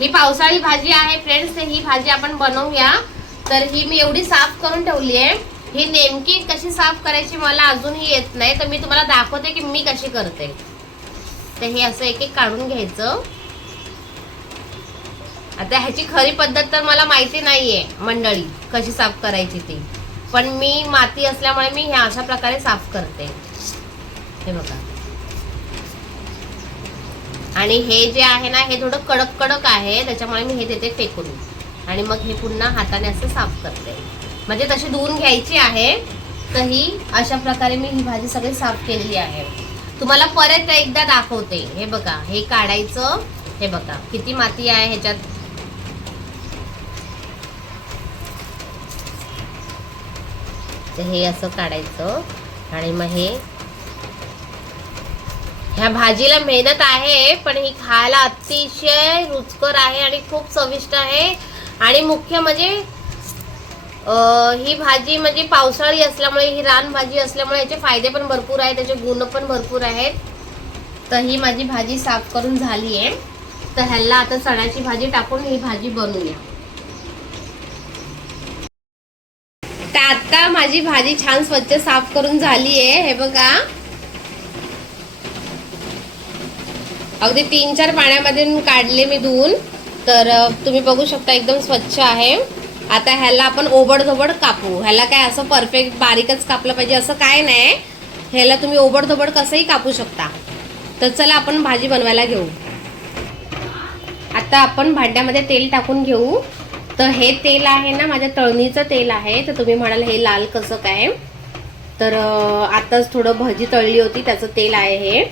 ही पावसाळी भाजी आहे फ्रेंड्स, ही भाजी आपण बनवूया। तर ही मी एवढी साफ करून ठेवली आहे। ही नेमकी कशी साफ करायची मला अजूनही येत नाही, तर मी तुम्हाला दाखवते की मी कशी करते। तर हे असं एक एक काढून घ्यायचं। आता ह्याची खरी पद्धत तर मला माहिती नाहीये मंडळी कशी साफ करायची ती, पण मी माती असल्यामुळे मी ह्या अशा प्रकारे साफ करते। हे बघा, आणि हे जे आहे ना हे थोडं कडक कडक आहे, त्याच्यामुळे मी हे देते फेकून आणि मग हे पुन्हा हाताने असं साफ करते। म्हणजे तशी धुवून घ्यायची आहे। तर ही अशा प्रकारे मी ही भाजी सगळी साफ केलेली आहे। तुम्हाला परत एकदा दाखवते। हे बघा, हे काढायचं। हे बघा किती माती आहे ह्याच्यात। तर हे असं काढायचं आणि मग हे ह्या भाजीला मेहनत आहे, पण ही खायला अतिशय रुचकर आहे आणि खूप चविष्ट आहे। आणि मुख्य म्हणजे ही भाजी म्हणजे पावसाळी असल्यामुळे, ही रानभाजी असल्यामुळे याचे फायदे पण भरपूर आहेत, त्याचे गुण पण भरपूर आहेत। तर ही माझी भाजी साफ करून झाली आहे। तर ह्याला आता चण्याची भाजी टाकून ही भाजी बनवूया। तर आता माझी भाजी छान स्वच्छ साफ करून झाली आहे। हे बघा, अगदी 3-4 पाण्यामध्ये काढले मी धुवून। तर तुम्ही बघू शकता एकदम स्वच्छ आहे। आता ह्याला आपण ओबडधोबड कापू। ह्याला काय असं परफेक्ट बारीकच कापलं पाहिजे असं काय नाही, ह्याला तुम्ही ओबडधोबड कसंही कापू शकता। तर चला आपण भाजी बनवायला घेऊ। आता आपण भांड्यामध्ये तेल टाकून घेऊ। तर हे तेल आहे ना माझ्या तळणीचं तेल आहे। तर तुम्ही म्हणाल हे लाल कसं काय, तर आताच थोडं भाजी तळली होती त्याचं तेल आहे हे।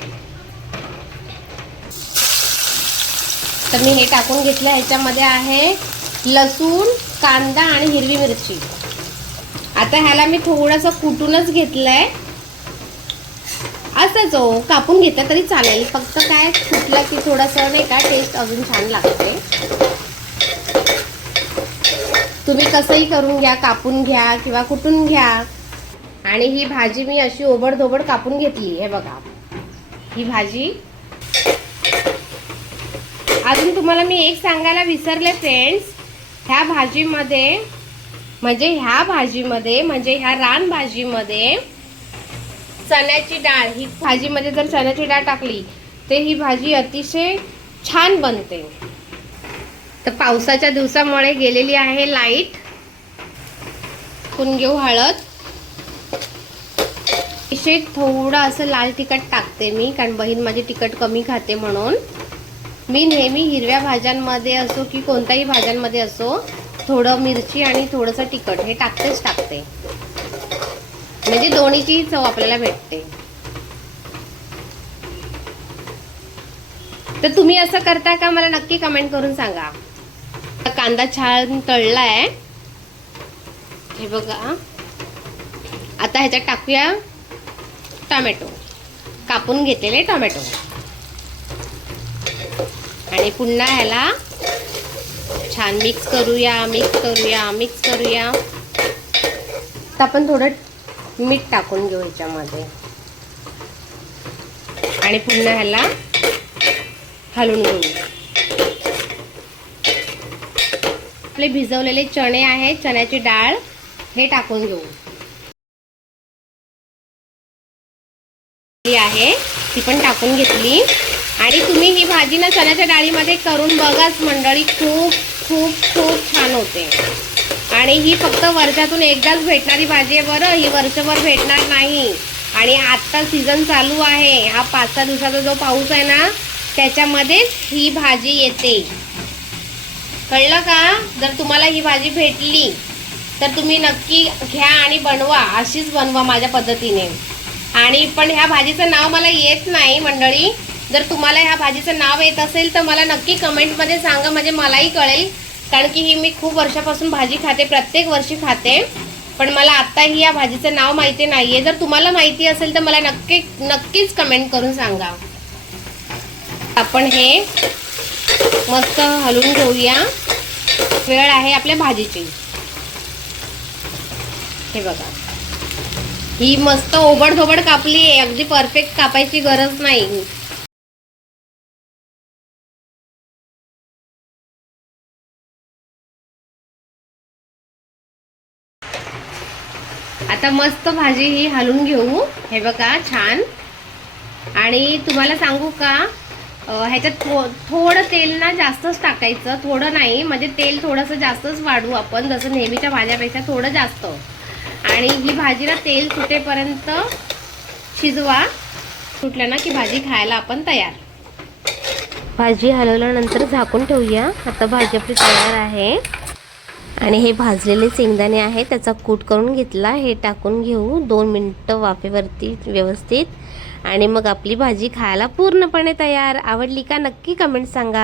तर मी हे टाकून घेतलं। ह्याच्यामध्ये आहे लसूण, कांदा आणि हिरवी मिरची। आता ह्याला मी थोडंसं कुटूनच घेतलंय, असंच कापून घेतलं तरी चालेल, फक्त काय कुटलं की थोडंसं नाही का टेस्ट अजून छान लागते। तुम्ही कसंही करून घ्या, कापून घ्या किंवा कुटून घ्या। आणि ही भाजी मी अशी ओबडधोबड कापून घेतली। हे बघा ही भाजी। अजून तुम्हाला मी एक सांगायला विसरले फ्रेंड्स, ह्या भाजीमध्ये म्हणजे ह्या रानभाजीमध्ये चण्याची डाळ, ही भाजीमध्ये जर चण्याची डाळ टाकली तर ही भाजी अतिशय छान बनते। तर पावसाच्या दिवसामुळे गेलेली आहे लाईट। टाकून घेऊ हळद, अतिशय थोडं असं लाल तिखट टाकते मी, कारण बहीण माझी तिखट कमी खाते म्हणून। मी नेहमी हिरव्या भाज्यांमध्ये असो की कोणत्याही भाज्यांमध्ये असो थोडं मिरची आणि थोडंसं तिखट हे टाकते, म्हणजे दोन्हीची चव आपल्याला भेटते। तर तुम्ही असं करता का मला नक्की कमेंट करून सांगा। कांदा छान तळलाय हे बघा। आता ह्याच्यात टाकूया टोमॅटो, कापून घेतलेले टोमॅटो, आणि पुन्हा ह्याला छान मिक्स करूया। आता आपण थोडं मीठ टाकून घेऊ ह्याच्यामध्ये आणि पुन्हा ह्याला हलवून घेऊ। आपले भिजवलेले चणे आहेत, चण्याची डाळ हे टाकून घेऊ आहे, ती पण टाकून घेतली। आणि तुम्ही ही भाजी ना चण्याच्या डाळीमध्ये करून बघाच मंडळी, खूप खूप खूप छान होते। आणि ही फक्त वर्षातून एकदाच भेटणारी भाजी आहे बरं, ही वर्षभर भेटणार नाही। आणि आता सीझन चालू आहे, हा 5-6 दिवसाचा जो पाऊस आहे ना त्याच्यामध्येच ही भाजी येते, कळलं का। जर तुम्हाला ही भाजी भेटली तर तुम्ही नक्की घ्या आणि बनवा, अशीच बनवा माझ्या पद्धतीने। आणि पण ह्या भाजीचं नाव मला येत नाही मंडळी, जर तुम्हाला ह्या भाजीचं नाव येत असेल तर मला नक्की कमेंटमध्ये सांगा, म्हणजे मलाही कळेल। कारण की ही मी खूप वर्षापासून भाजी खाते, प्रत्येक वर्षी खाते, पण मला आत्ताही या भाजीचं नाव माहिती नाहीये। जर तुम्हाला माहिती असेल तर मला नक्कीच कमेंट करून सांगा। आपण हे मस्त हलवून घेऊया। वेळ आहे आपल्या भाजीची। हे बघा, ही मस्त ओबडधोबड कापली आहे, अगदी परफेक्ट कापायची गरज नाही। आता मस्त भाजी ही हलवून घेऊ. हे बघा छान. आणि तुम्हाला सांगू का, ह्याच्यात थोडं तेल ना जास्तच टाकायचं, थोडं नाही, म्हणजे तेल थोडंसं जास्तच वाढवू आपण, जसं नेहमीच्या भाज्यापेक्षा थोडं जास्त. आणि ही भाजी ना तेल सुटेपर्यंत शिजवा. सुटलं ना की भाजी खायला आपण तयार. भाजी हलवल्यानंतर झाकून ठेवूया. आता भाजी आपली तयार आहे. आणि हे भाजलेले शेंगदाणे आहे, त्याचा कूट करून घेतला. हे टाकून घेऊ 2 मिनिटं वाफेवरती व्यवस्थित. आणि मग आपली भाजी खायला पूर्णपणे तयार. आवडली का नक्की कमेंट सांगा.